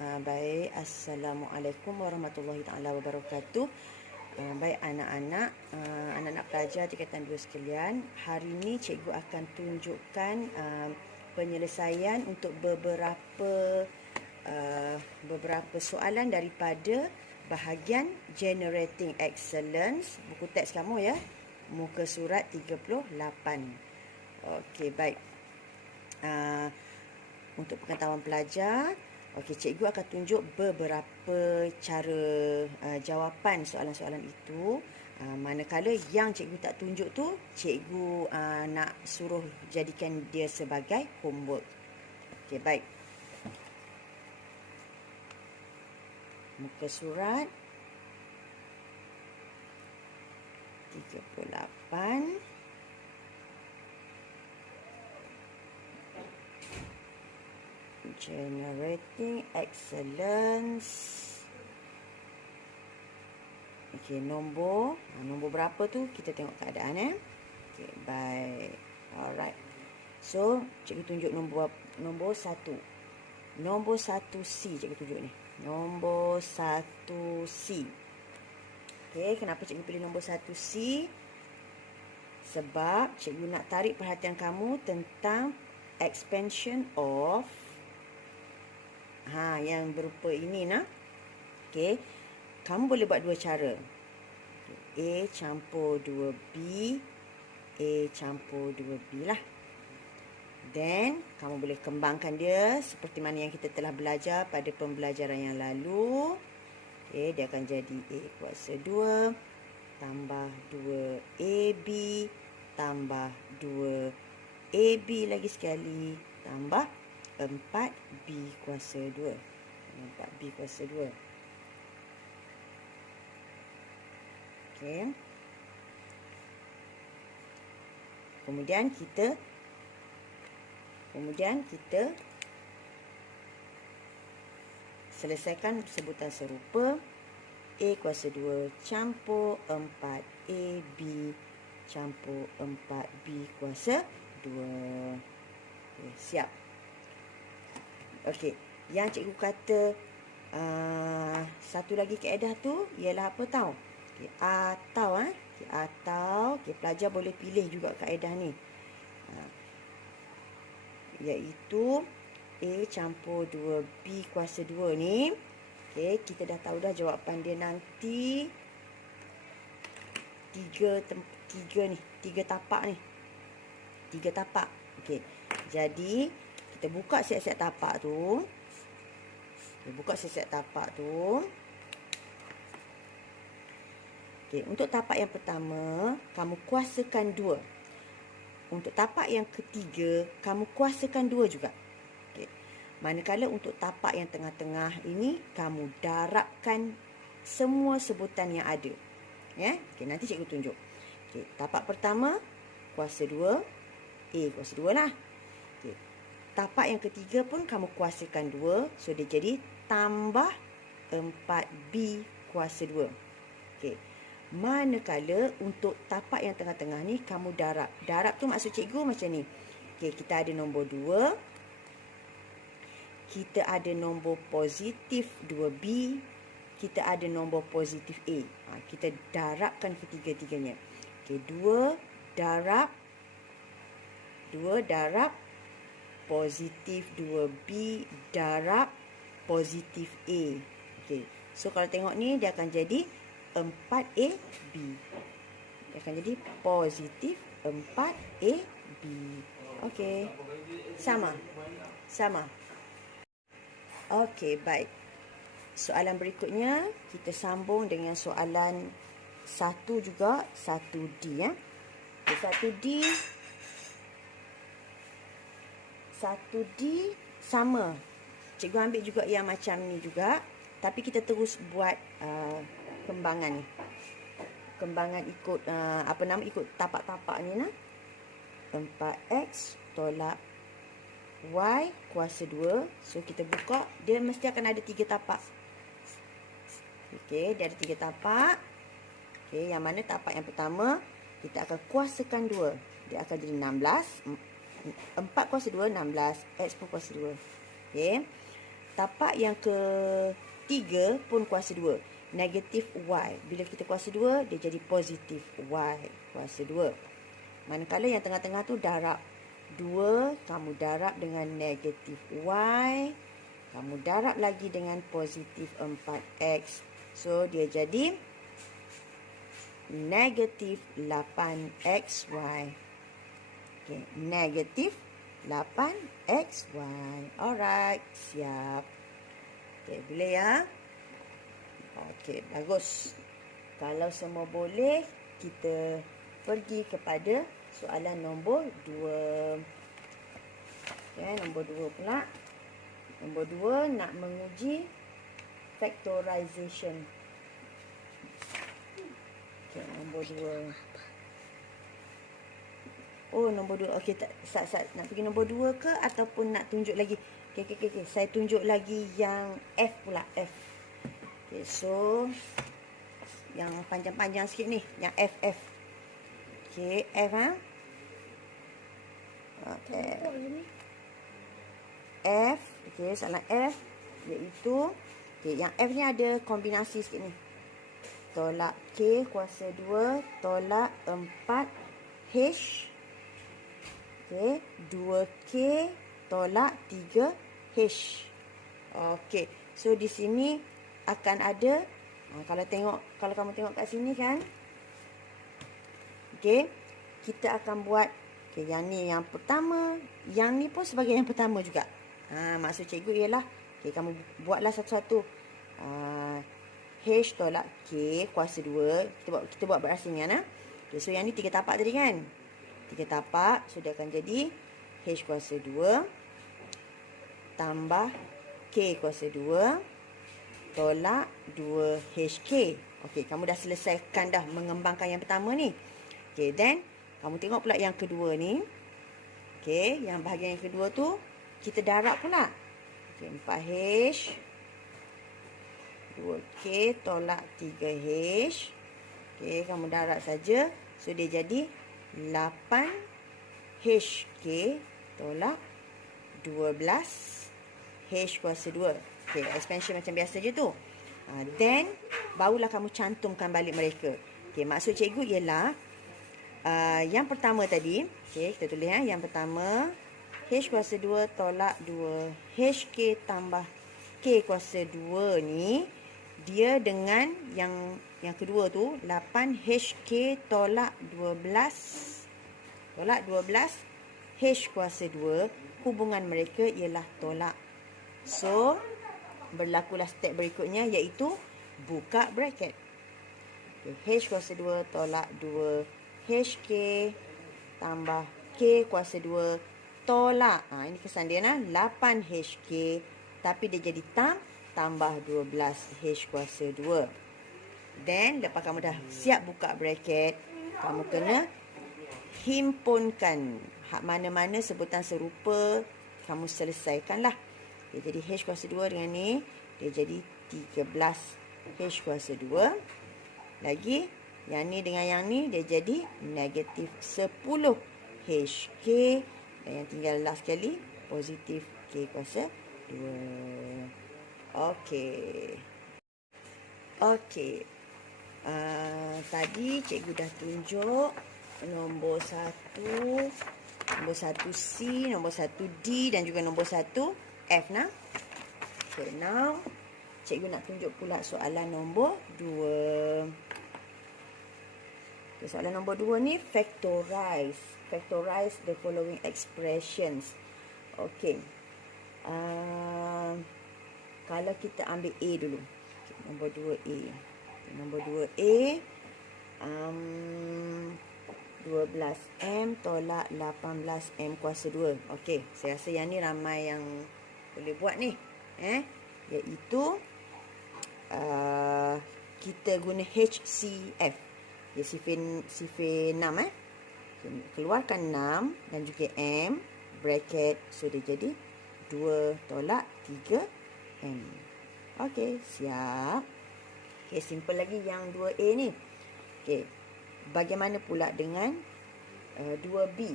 Baik, Assalamualaikum warahmatullahi taala wabarakatuh. Baik anak-anak, anak-anak pelajar tingkatan 2 sekalian, hari ini cikgu akan tunjukkan penyelesaian untuk beberapa soalan daripada bahagian Generating Excellence, buku teks kamu ya, muka surat 38. Okey, baik. Untuk pengetahuan pelajar, okey, cikgu akan tunjuk beberapa cara jawapan soalan-soalan itu. Manakala yang cikgu tak tunjuk tu, cikgu nak suruh jadikan dia sebagai homework. Okey, baik. Muka surat 38. Generating Excellence. Okey, nombor berapa tu kita tengok keadaan Okey, baik. Alright. So, cikgu tunjuk nombor 1. Nombor 1C cikgu tunjuk ni. Nombor 1C. Okey, kenapa cikgu pilih nombor 1C? Sebab cikgu nak tarik perhatian kamu tentang expansion of yang berupa ini nah. Okey. Kamu boleh buat dua cara. A campur 2B, A campur 2B lah. Then kamu boleh kembangkan dia seperti mana yang kita telah belajar pada pembelajaran yang lalu. Okey, dia akan jadi A kuasa 2 tambah 2AB tambah 2AB lagi sekali tambah 4B kuasa 2. 4B kuasa 2. Okey. Kemudian kita selesaikan sebutan serupa. A kuasa 2 campur 4AB campur 4B kuasa 2. Okey, siap. Okey, yang cikgu kata satu lagi kaedah tu ialah apa tahu? Okey, atau pelajar boleh pilih juga kaedah ni. Iaitu A campur 2B kuasa 2 ni. Okey, kita dah tahu dah jawapan dia nanti 3 tapak ni. 3 tapak. Okey. Jadi kita buka siap-siap tapak tu. Okey, untuk tapak yang pertama, kamu kuasakan 2. Untuk tapak yang ketiga, kamu kuasakan 2 juga. Okey. Manakala untuk tapak yang tengah-tengah ini, kamu darabkan semua sebutan yang ada. Ya, okey, nanti cikgu tunjuk. Okey, tapak pertama kuasa 2, A kuasa 2 lah. Okey. Tapak yang ketiga pun kamu kuasakan 2, so dia jadi tambah 4B kuasa 2. Okey. Manakala untuk tapak yang tengah-tengah ni kamu darab. Darab tu maksud cikgu macam ni. Okey, kita ada nombor 2. Kita ada nombor positif 2B. Kita ada nombor positif A. Kita darabkan ketiga-tiganya. Okey, 2 darab positif 2B darab positif A. Okey. So kalau tengok ni dia akan jadi 4AB. Dia akan jadi positif 4AB. Okey. Sama. Okey, baik. Soalan berikutnya kita sambung dengan soalan 1 juga, 1D ya. 1D sama. Cikgu ambil juga yang macam ni juga, tapi kita terus buat kembangan ni. Kembangan ikut ikut tapak-tapak ni nah. 4x tolak y kuasa 2. So kita buka, dia mesti akan ada 3 tapak. Okey, dia ada 3 tapak. Okey, yang mana tapak yang pertama kita akan kuasakan 2. Dia akan jadi 16. 4 kuasa 2, 16. X pun kuasa 2. Okey. tapak yang ketiga pun kuasa 2. Negatif Y. Bila kita kuasa 2, dia jadi positif Y. Kuasa 2. Manakala yang tengah-tengah tu darab 2, kamu darab dengan negatif Y. Kamu darab lagi dengan positif 4X. So, dia jadi negatif 8XY. Okay, negatif 8XY. Alright, siap. Okay, boleh ya? Okay, bagus. Kalau semua boleh, kita pergi kepada soalan nombor 2. Okay, nombor 2 pula. Nombor 2 nak menguji factorization. Okay, nombor 2. Oh, nombor 2. Okey, Sat, nak pergi nombor 2 ke ataupun nak tunjuk lagi? Okey. Saya tunjuk lagi yang F pula, F. Okey, so yang panjang-panjang sikit ni, yang F. Okey, F ha. Okey. F, okey, soalan F iaitu yang F ni ada kombinasi sikit ni. Tolak K kuasa 2 tolak 4H. Okey, 2K tolak 3H. Okey, so di sini akan ada, kalau kamu tengok kat sini kan. Okey, kita akan buat, okey, yang ni yang pertama, yang ni pun sebagai yang pertama juga. Maksud cikgu ialah, okey, kamu buatlah satu-satu. H tolak K kuasa 2. Kita buat berasingan. Okay, so yang ni 3 tapak tadi kan. 3 tapak. So dia akan jadi H kuasa 2 tambah K kuasa 2 tolak 2HK. Okey, kamu dah selesaikan dah mengembangkan yang pertama ni. Okey, then kamu tengok pula yang kedua ni. Okey, yang bahagian yang kedua tu kita darab pula. Okey, 4H 2K tolak 3H. Okey, kamu darab saja. So, dia jadi 8HK tolak 12H kuasa 2. Okey, expansion macam biasa je tu. Then, barulah kamu cantumkan balik mereka. Okey, maksud cikgu ialah yang pertama tadi. Okey, kita tulis yang pertama. H kuasa 2 tolak 2HK tambah K kuasa 2 ni. Dia dengan yang kedua tu 8HK tolak 12 H kuasa 2, hubungan mereka ialah tolak. So berlakulah step berikutnya iaitu buka bracket. Okay, H kuasa 2 tolak 2HK tambah K kuasa 2 tolak, ini kesan dia 8HK, tapi dia jadi tambah 12H kuasa 2. Then, lepas kamu dah siap buka bracket, kamu kena himpunkan hak mana-mana sebutan serupa, kamu selesaikanlah. Dia jadi H kuasa 2 dengan ni, dia jadi 13H kuasa 2. Lagi, yang ni dengan yang ni, dia jadi negatif 10HK. Dan yang tinggal last sekali, positif K kuasa 2. Okey. Tadi cikgu dah tunjuk nombor 1, nombor 1C, nombor 1D dan juga nombor 1F nah. Okay, now cikgu nak tunjuk pula soalan nombor 2. Okay, soalan nombor 2 ni factorize the following expressions. Okey. Kalau kita ambil A dulu. Okay, nombor 2A. Okay, nombor 2A. 12M tolak 18M kuasa 2. Okey, saya rasa yang ni ramai yang boleh buat ni. Iaitu kita guna HCF. Okay, sifir 6. Keluarkan 6 dan juga M. Bracket. So, dia jadi 2 tolak 3M. Okey, siap. Okey, simple lagi yang 2A ni. Okey, bagaimana pula dengan 2B?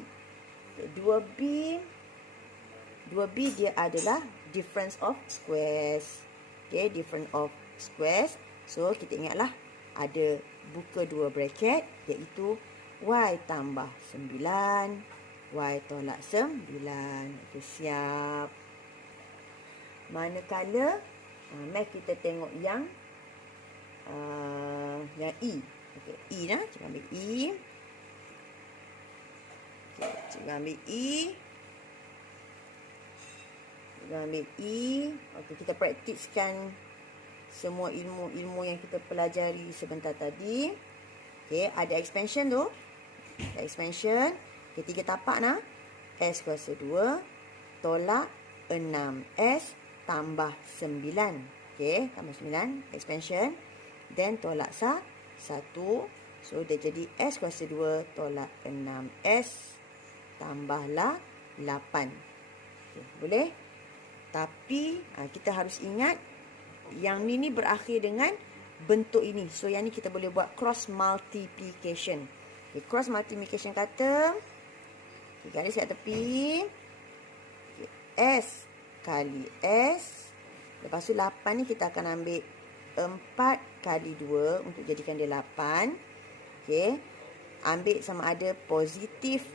Okay, 2B dia adalah difference of squares. Okay, difference of squares. So, kita ingatlah ada buka dua bracket iaitu y tambah 9, y tolak 9. Okay, siap. Manakala Math kita tengok yang E. Okay, E dah. Cikgu ambil E. Okay, cikgu ambil E. Cikgu ambil E. Okay, kita praktiskan semua ilmu-ilmu yang kita pelajari sebentar tadi. Okay, ada expansion tu. Ada expansion. Okay, 3 tapak nah. S kuasa 2 tolak 6S tambah 9. Okay, tambah 9. Expansion. Then tolak 1. So, dia jadi S kuasa 2 tolak 6S tambahlah 8. Okay, boleh? Tapi, kita harus ingat yang ni berakhir dengan bentuk ini. So, yang ni kita boleh buat cross multiplication. Okay, cross multiplication kata, okay, garis kat tepi. Okay, S kali S. Lepas tu 8 ni kita akan ambil 4 kali 2 untuk jadikan dia 8. Okey. Ambil sama ada positif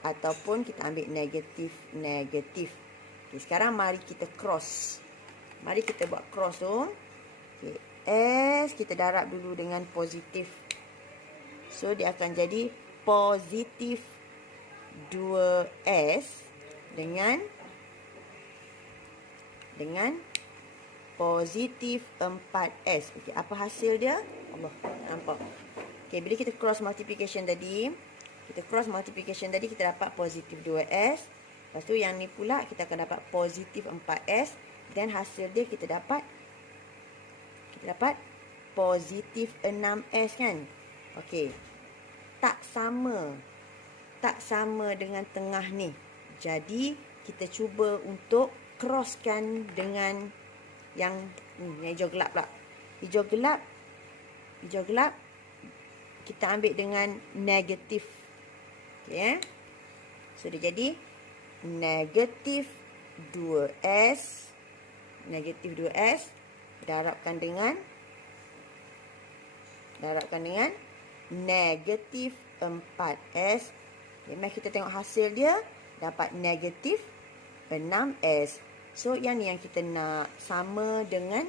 ataupun kita ambil negatif. Okey, sekarang mari kita cross. Mari kita buat cross tu. Okey, S kita darab dulu dengan positif. So dia akan jadi positif 2S dengan positif 4S. Okey, apa hasil dia? Allah, nampak. Okey, bila kita cross multiplication tadi, kita dapat positif 2S. Lepas tu yang ni pula kita akan dapat positif 4S dan hasil dia kita dapat positif 6S kan? Okey. Tak sama dengan tengah ni. Jadi kita cuba untuk crosskan dengan yang hijau gelap pula. Hijau gelap kita ambil dengan negatif. Okey, so dia jadi negatif 2S darabkan dengan negatif 4S. Okay, mari kita tengok hasil dia. Dapat negatif 6S. So, yang ni yang kita nak sama dengan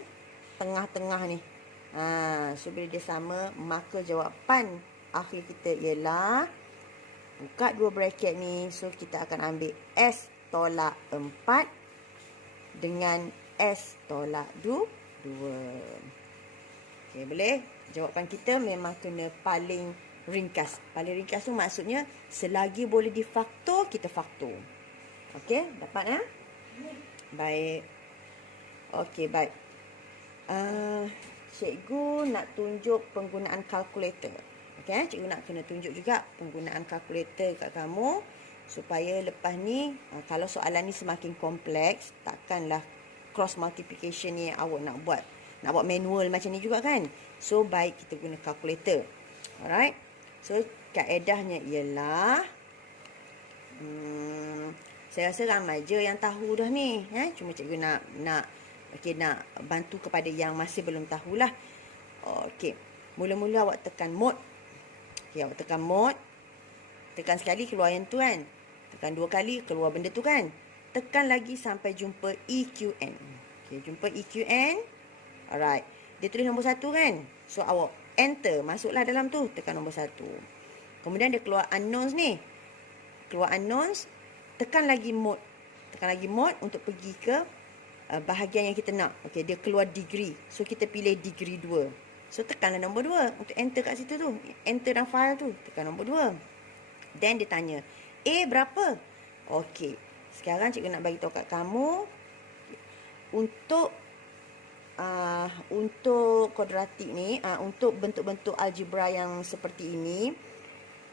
tengah-tengah ni. So, bila dia sama, maka jawapan akhir kita ialah buka dua bracket ni. So, kita akan ambil S tolak 4 dengan S tolak 2. Okay, boleh? Jawapan kita memang kena paling ringkas. Paling ringkas tu maksudnya selagi boleh difaktor, kita faktor. Okey, dapat ya? Baik. Okey, baik. Cikgu nak tunjuk penggunaan kalkulator. Okey, cikgu nak kena tunjuk juga penggunaan kalkulator kat kamu supaya lepas ni kalau soalan ni semakin kompleks, takkanlah cross multiplication ni awak nak buat manual macam ni juga kan. So baik kita guna kalkulator. Alright. So kaedahnya ialah saya rasa ramai je yang tahu dah ni. Cuma cikgu nak bantu kepada yang masih belum tahulah. Okey. Mula-mula awak tekan mode. Okey, awak tekan mode. Tekan sekali keluar yang tu kan. Tekan 2 kali keluar benda tu kan. Tekan lagi sampai jumpa EQN. Okey, jumpa EQN. Alright. Dia tulis nombor 1 kan. So awak enter, masuklah dalam tu, tekan nombor 1. Kemudian dia keluar unknowns ni. Keluar unknowns, tekan lagi mode untuk pergi ke bahagian yang kita nak. Okey, dia keluar degree. So kita pilih degree 2. So tekanlah nombor 2 untuk enter kat situ tu. Enter dalam file tu, tekan nombor 2. Then dia tanya, A berapa? Okey. Sekarang cikgu nak bagi tahu kat kamu untuk kuadratik ni, untuk bentuk-bentuk algebra yang seperti ini,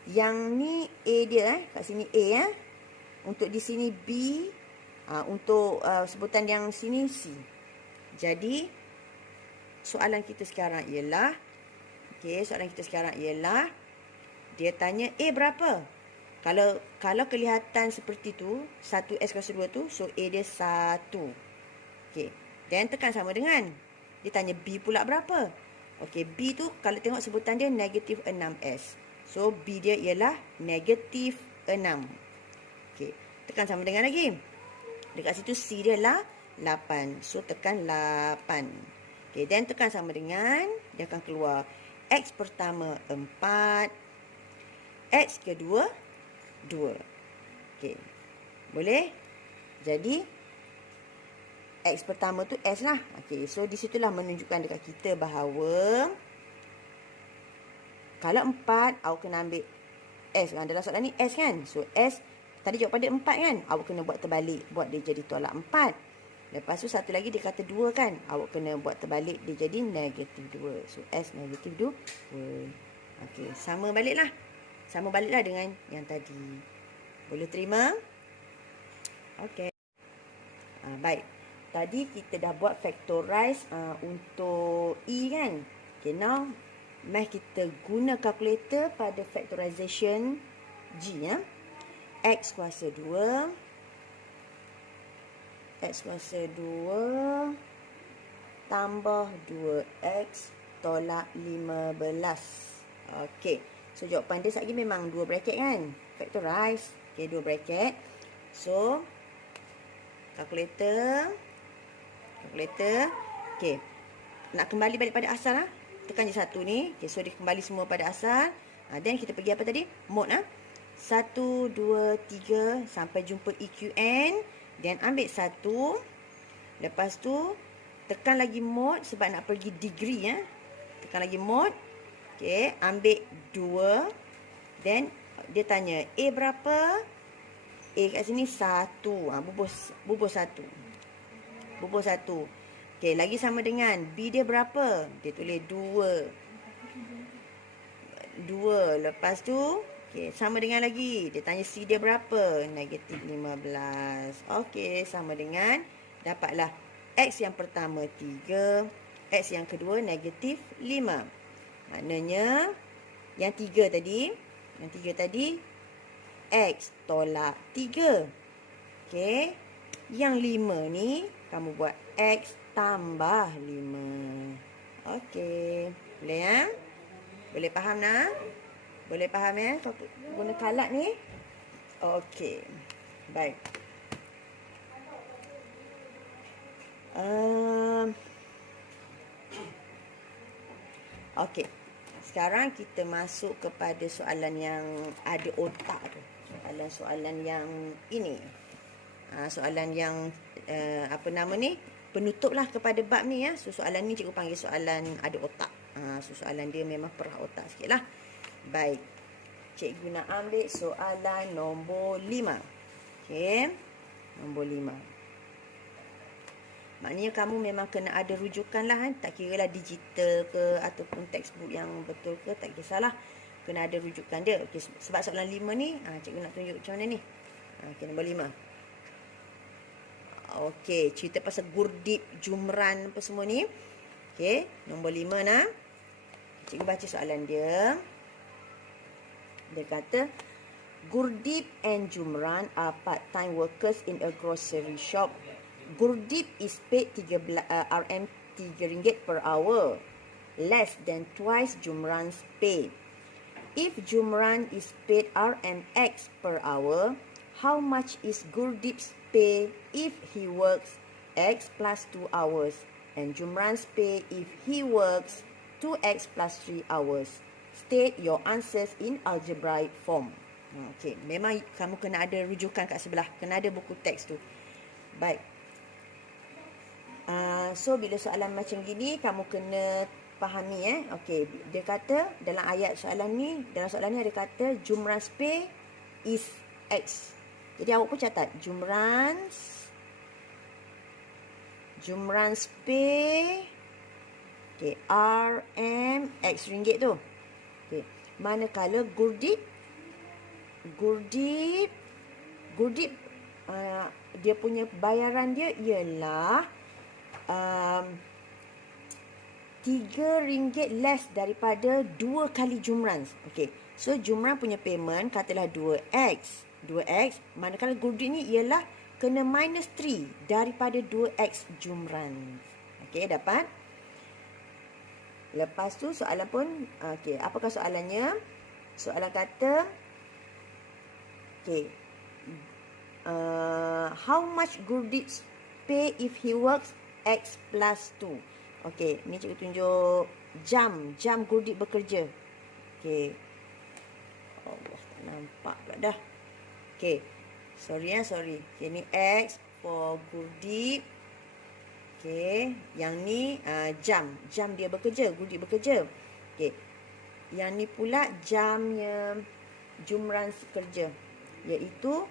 yang ni A dia kat sini A untuk di sini B, untuk sebutan yang sini C. Jadi soalan kita sekarang ialah dia tanya A berapa? Kalau kelihatan seperti tu, 1S kuasa 2 tu, so A dia 1. Okey. Dan tekan sama dengan. Dia tanya B pula berapa? Okey, B tu kalau tengok sebutan dia negatif 6S. So, B dia ialah negatif 6. Okey. Tekan sama dengan lagi. Dekat situ C dia lah 8. So, tekan 8. Okey, dan tekan sama dengan, dia akan keluar X pertama 4. X kedua 2. Okey. Boleh? Jadi X pertama tu S lah. Okey, so di situlah menunjukkan dekat kita bahawa kalau 4, awak kena ambil S kan. Dalam soalan ni S kan. So S, tadi jawapan dia 4 kan. Awak kena buat terbalik. Buat dia jadi tolak 4. Lepas tu satu lagi dia kata 2 kan. Awak kena buat terbalik. Dia jadi negatif 2. So S negatif 2. Okey, sama baliklah. Sama baliklah dengan yang tadi. Boleh terima? Okey. Baik. Tadi kita dah buat factorize untuk E kan. Okay, now mari kita guna calculator pada factorization G ya. X kuasa 2. X kuasa 2 tambah 2X tolak 15. Okey. So jawapan dia sekali memang 2 bracket kan. Factorize. Okey, 2 bracket. So calculator. Okey. Nak kembali balik pada asal tekan je 1 ni. Okey, so dia kembali semua pada asal. Then kita pergi apa tadi? Mod 1 2 3 sampai jumpa EQN, dan ambil 1. Lepas tu tekan lagi mod sebab nak pergi degree ya. Tekan lagi mod. Okey, ambil 2. Then dia tanya A berapa? A kat sini 1. Bubuh 1. Bubuh 1. Okey, lagi sama dengan B dia berapa? Dia tulis 2. 2. Lepas tu, okey, sama dengan lagi. Dia tanya C dia berapa? Negatif 15. Okey, sama dengan, dapatlah X yang pertama 3. X yang kedua negatif 5. Maknanya, yang 3 tadi, X tolak 3. Okey. Yang 5 ni, kamu buat X tambah 5. Okey. Boleh ya? Boleh faham nak? Boleh faham ya? Kau guna kalat ni? Okey. Baik. Okey. Sekarang kita masuk kepada soalan yang ada otak tu. Soalan yang ini. Soalan yang apa nama ni? Penutuplah kepada bab ni ya. So, soalan ni cikgu panggil soalan ada otak. So, soalan dia memang perah otak sikit lah. Baik. Cikgu nak ambil soalan nombor 5. Okey. Nombor 5. Maknanya kamu memang kena ada rujukan lah kan. Tak kira lah digital ke ataupun textbook yang betul ke, tak kisahlah. Kena ada rujukan dia. Okey, sebab soalan 5 ni, cikgu nak tunjuk macam mana ni. Okey, nombor 5. Okey, cerita pasal Gurdip, Jumran apa semua ni. Okey, nombor 5 nah. Cikgu baca soalan dia. Dia kata, Gurdip and Jumran are part-time workers in a grocery shop. Gurdip is paid RM3 per hour, less than twice Jumran's pay. If Jumran is paid RMX per hour, how much is Gurdip's pay if he works X plus 2 hours, and Jumran's pay if he works 2X plus 3 hours? State your answers in algebraic form. Okey, memang kamu kena ada rujukan kat sebelah. Kena ada buku teks tu. Baik. So, bila soalan macam gini, kamu kena fahami Okey, dia kata dalam ayat soalan ni, dalam soalan ni ada kata Jumran's pay is X. Jadi awak pun catat Jumran's pay RM X ringgit tu. Okey, manakala Gurdip dia punya bayaran dia ialah RM3 less daripada 2 kali Jumran. Okey, So, Jumran punya payment katalah 2x. 2x, manakala Gurdi ni ialah kena minus 3 daripada 2x Jumran. Okey, dapat? Lepas tu soalan pun, okey, apakah soalannya? Soalan kata, okey, how much Gurdi pay if he works x plus 2? Okey, ni cikgu tunjuk jam Gurdi bekerja. Okey. Allah, tak nampak pula dah. Okey. Sorry. Okey, ni X for Gurdi. Okey, yang ni jam dia bekerja, Gurdi bekerja. Okey. Yang ni pula jamnya Jumran kerja, iaitu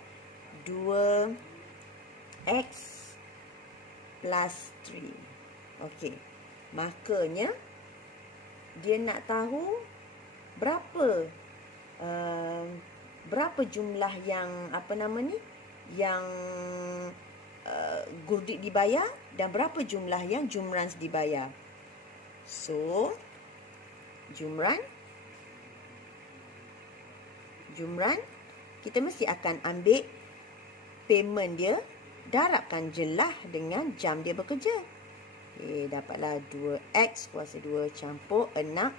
2x plus 3. Okey. Makanya dia nak tahu berapa jumlah yang yang Gurdi dibayar dan berapa jumlah yang Jumran dibayar. So Jumran kita mesti akan ambil payment dia, darabkan jelah dengan jam dia bekerja. Okay, dapatlah 2x kuasa 2 campur 3x.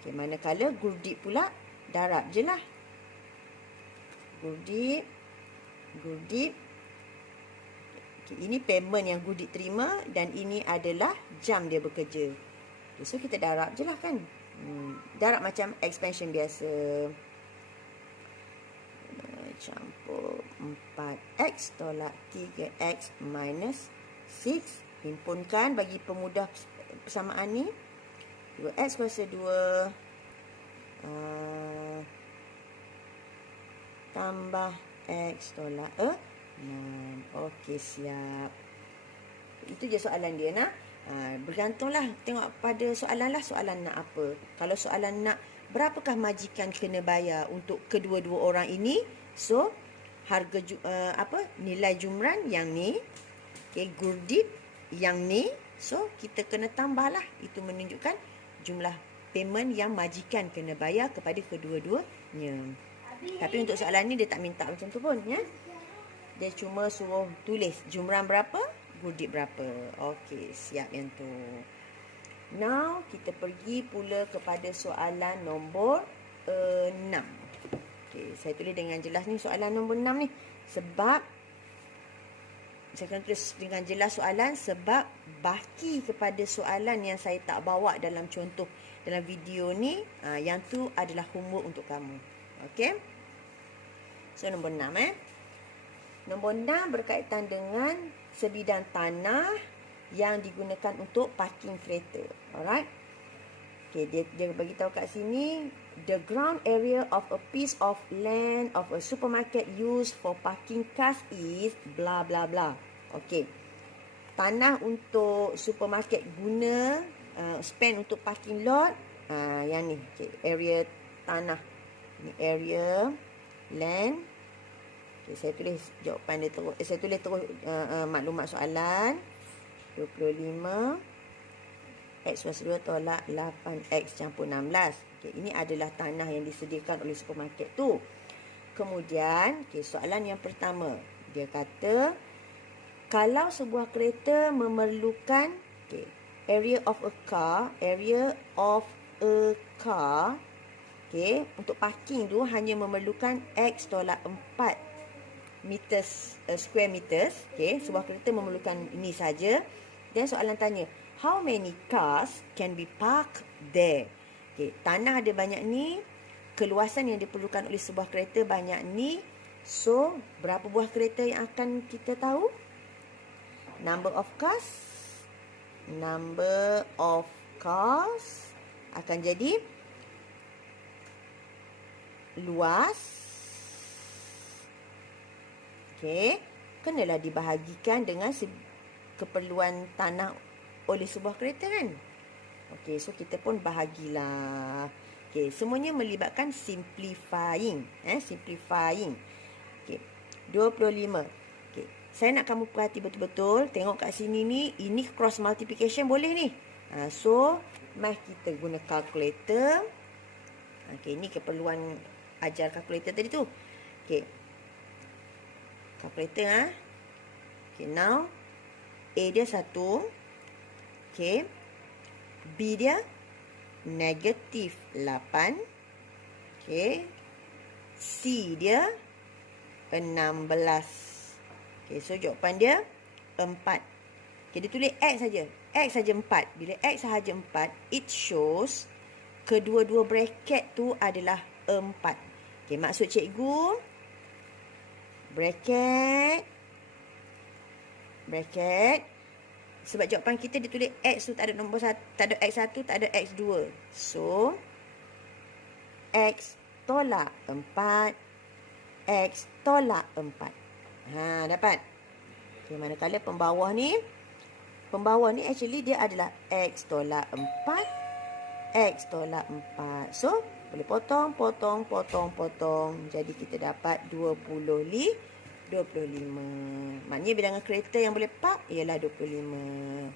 Okay, manakala Gurdi pula darab je lah. Gurdi. Okay, ini payment yang Gurdi terima dan ini adalah jam dia bekerja. Okay, so kita darab je lah kan. Darab macam expansion biasa. Campur 4x tolak 3x minus 6. Himpunkan bagi pemudah persamaan ni. 2x kuasa 2 tambah x tolak 6. Okey, siap. Itu je soalan dia nak. Bergantunglah tengok pada soalan lah, soalan nak apa. Kalau soalan nak berapakah majikan kena bayar untuk kedua-dua orang ini, so harga nilai Jumran yang ni, okay, Gurdi yang ni, so kita kena tambahlah. Itu menunjukkan jumlah payment yang majikan kena bayar kepada kedua-duanya. Tapi untuk soalan ni dia tak minta macam tu pun, ya. Dia cuma suruh tulis Jumran berapa, Gurdi berapa. Okey, siap yang tu. Now kita pergi pula kepada soalan nombor 6. Okey, saya tulis dengan jelas ni soalan nombor 6 ni. Sebab saya akan tulis dengan jelas soalan sebab baki kepada soalan yang saya tak bawa dalam contoh dalam video ni, yang tu adalah homework untuk kamu. Okey. So nombor 6 Nombor 6 berkaitan dengan sebidang tanah yang digunakan untuk parking kereta. Alright. Okay, dia bagi tahu kat sini, the ground area of a piece of land of a supermarket used for parking cars is bla bla bla. Okay. Tanah untuk supermarket guna, spend untuk parking lot, yang ni, okay, area tanah. Ni area land. Okay, saya tulis jawapan dia terus. Saya tulis terus maklumat soalan. 25 x kuasa 2 tolak 8x campur 16. Okay, ini adalah tanah yang disediakan oleh supermarket tu. Kemudian, okay, soalan yang pertama, dia kata kalau sebuah kereta memerlukan, okay, area of a car, okay, untuk parking tu hanya memerlukan x tolak 4 meters, square meters. Okay, sebuah kereta memerlukan ini saja. Dan soalan tanya, how many cars can be parked there? Okay, tanah ada banyak ni, keluasan yang diperlukan oleh sebuah kereta banyak ni. So, berapa buah kereta yang akan kita tahu? Number of cars akan jadi luas. Okey, kenalah dibahagikan dengan keperluan tanah oleh sebuah kereta kan. Okey, so kita pun bahagilah. Okey, semuanya melibatkan simplifying. Simplifying. Okey, 25. Okey, saya nak kamu perhati betul-betul. Tengok kat sini ni, ini cross multiplication boleh ni. So, Mari kita guna kalkulator. Okey, ini keperluan ajar kalkulator tadi tu. Okey. Kalkulator Okey, now A dia 1. Okey. B dia negatif 8. Okey. C dia 16. Okey, so jawapan dia 4. Okey, dia tulis X saja. X saja 4. Bila X sahaja 4, it shows kedua-dua bracket tu adalah 4. Okey, maksud cikgu, bracket. Sebab jawapan kita dia tulis X tu tak ada nombor 1, tak ada X1, tak ada X2. So, X tolak 4. X tolak 4. Dapat. Okay, manakala pembawah ni actually dia adalah X tolak 4. X tolak 4. So, boleh potong. Jadi, kita dapat 25. Maknanya bilangan kereta yang boleh park ialah 25.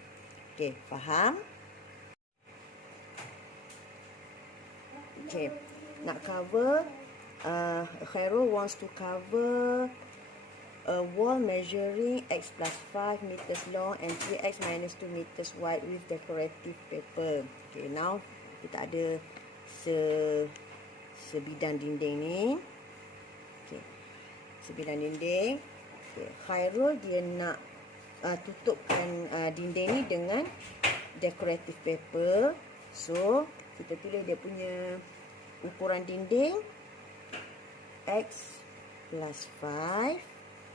Okey, faham? Okey, nak cover, Khairul wants to cover a wall measuring x plus 5 meters long and 3x minus 2 meters wide with decorative paper. Okay, now kita ada sebidang dinding ni. Okay, sebidang dinding. Okay, Khairul dia nak tutupkan dinding ni dengan decorative paper. So, kita tulis dia punya ukuran dinding x plus 5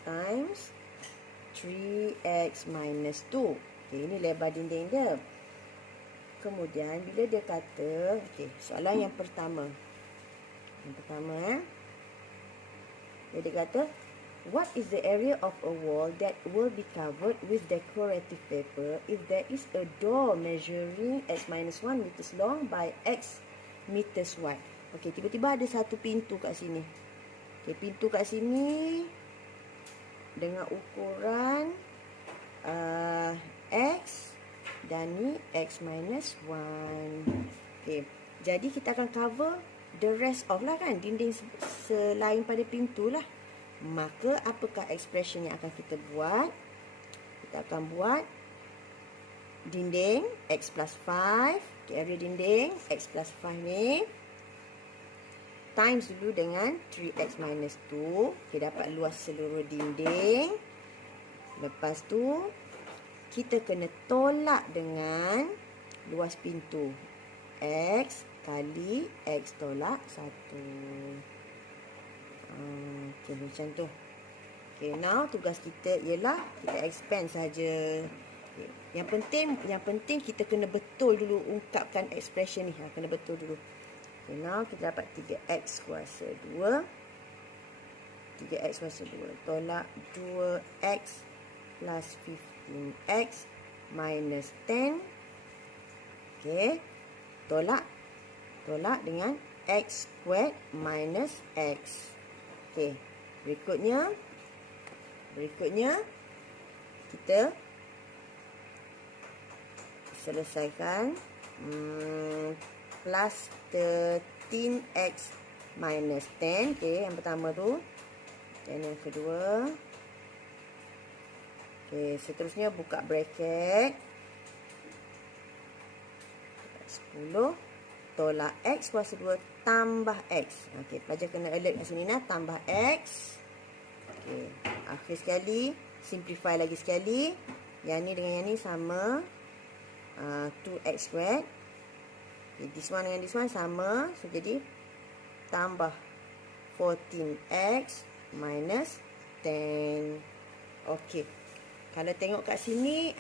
times 3x minus 2. Okay, ini lebar dinding dia. Kemudian bila dia kata, okay, soalan yang pertama. Dia kata, what is the area of a wall that will be covered with decorative paper if there is a door measuring x minus 1 meters long by x meters wide? Okay, tiba-tiba ada satu pintu kat sini. Okay, pintu kat sini dengan ukuran X dan ni X minus 1. Okay, jadi kita akan cover the rest of lah kan, dinding selain pada pintu lah. Maka apakah expression yang akan kita buat? Kita akan buat dinding X plus 5. Okay, area dinding X plus 5 ni times dulu dengan 3x minus 2. Okay, dapat luas seluruh dinding. Lepas tu, kita kena tolak dengan luas pintu. X kali X tolak 1. Okay, macam tu. Okay, now tugas kita ialah kita expand saja. Okay. Yang penting kita kena betul dulu ungkapkan expression ni. Kena betul dulu. Okay, now kita dapat 3x kuasa 2. 3x kuasa 2. Tolak 2x plus 15x minus 10. Okay. Tolak dengan x squared minus x. Okay. Berikutnya kita selesaikan plus 13x minus 10. Okay, yang pertama tu. Dan yang kedua. Okay, seterusnya buka bracket. 10. Tolak x kuasa 2 tambah x. Okay, pelajar kena alert kat sini nah. Tambah x. Okay, akhir sekali. Simplify lagi sekali. Yang ni dengan yang ni sama. 2x squared. Okay, this one dengan this one sama. So, jadi tambah 14x minus 10. Okay. Kalau tengok kat sini,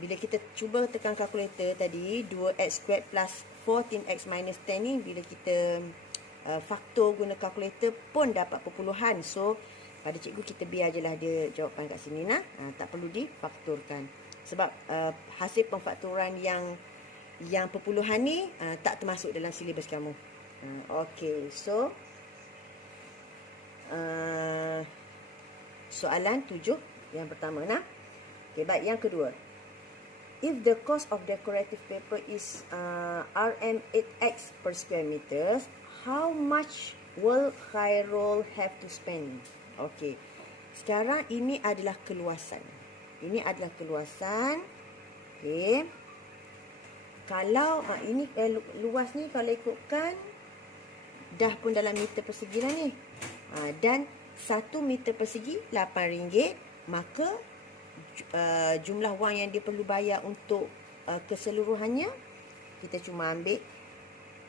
bila kita cuba tekan kalkulator tadi, 2x squared plus 14x minus 10 ni, bila kita faktor guna kalkulator pun dapat perpuluhan. So, pada cikgu kita biar je lah dia jawapan kat sini nah. Tak perlu difaktorkan. Sebab hasil pemfaktoran yang perpuluhan ni tak termasuk dalam silibus kamu. Okey, so soalan 7 yang pertama nah. Okey, baik, yang kedua. if the cost of decorative paper is Rm8x per square meters, how much will Khairul have to spend? Okey. Sekarang ini adalah keluasan. Ini adalah keluasan. Okey. Kalau ini luas ni kalau ikutkan dah pun dalam meter persegi lah ni. Dan 1 meter persegi RM8, maka jumlah wang yang dia perlu bayar untuk keseluruhannya, kita cuma ambil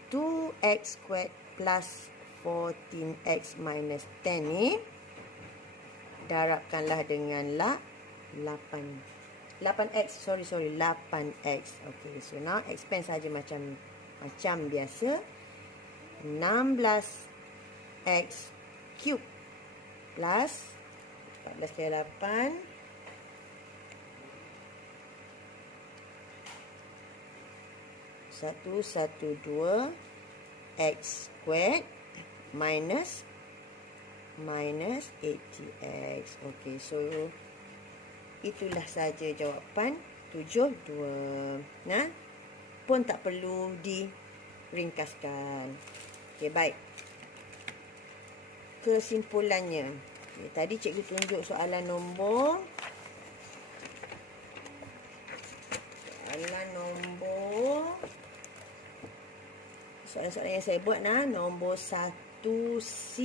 2x squared plus 14x minus 10 ni. Darabkanlah dengan 8x. Okay, so now expand saja macam biasa. 16x cube plus 14 kali 8 112 x squared minus 80x. Okey, so itulah saja jawapan 72. Nah, pun tak perlu diringkaskan. Okey, baik. Kesimpulannya. Okay, tadi cikgu tunjuk soalan nombor. Soalan-soalan yang saya buat nombor 1C.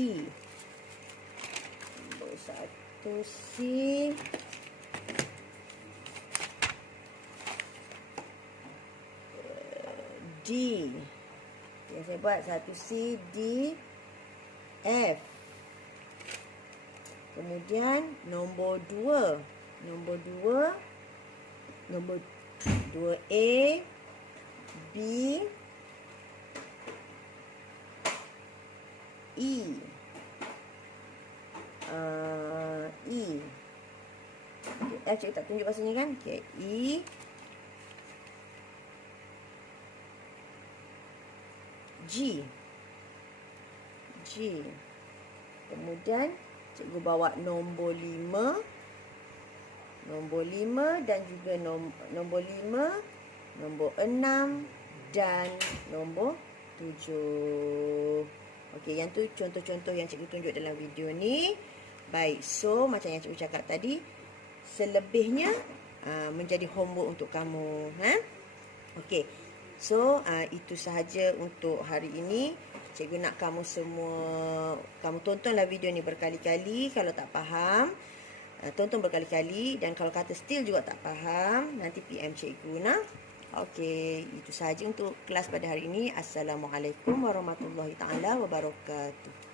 Nombor 1C. D. Yang saya buat 1C, D, F. Kemudian nombor 2. Nombor 2A, B, E. Cikgu tak tunjuk pasal ni kan? Okay, E, G. Kemudian cikgu bawa nombor 5. Nombor 5 dan juga nombor 5, nombor 6 dan nombor 7. Okey, yang tu contoh-contoh yang cikgu tunjuk dalam video ni. Baik, so macam yang cikgu cakap tadi, selebihnya menjadi homework untuk kamu. Okey, so itu sahaja untuk hari ini. Cikgu nak kamu tontonlah video ni berkali-kali. Kalau tak faham, tonton berkali-kali. Dan kalau kata still juga tak faham, nanti PM cikgu Okey, itu sahaja untuk kelas pada hari ini. Assalamualaikum warahmatullahi taala wabarakatuh.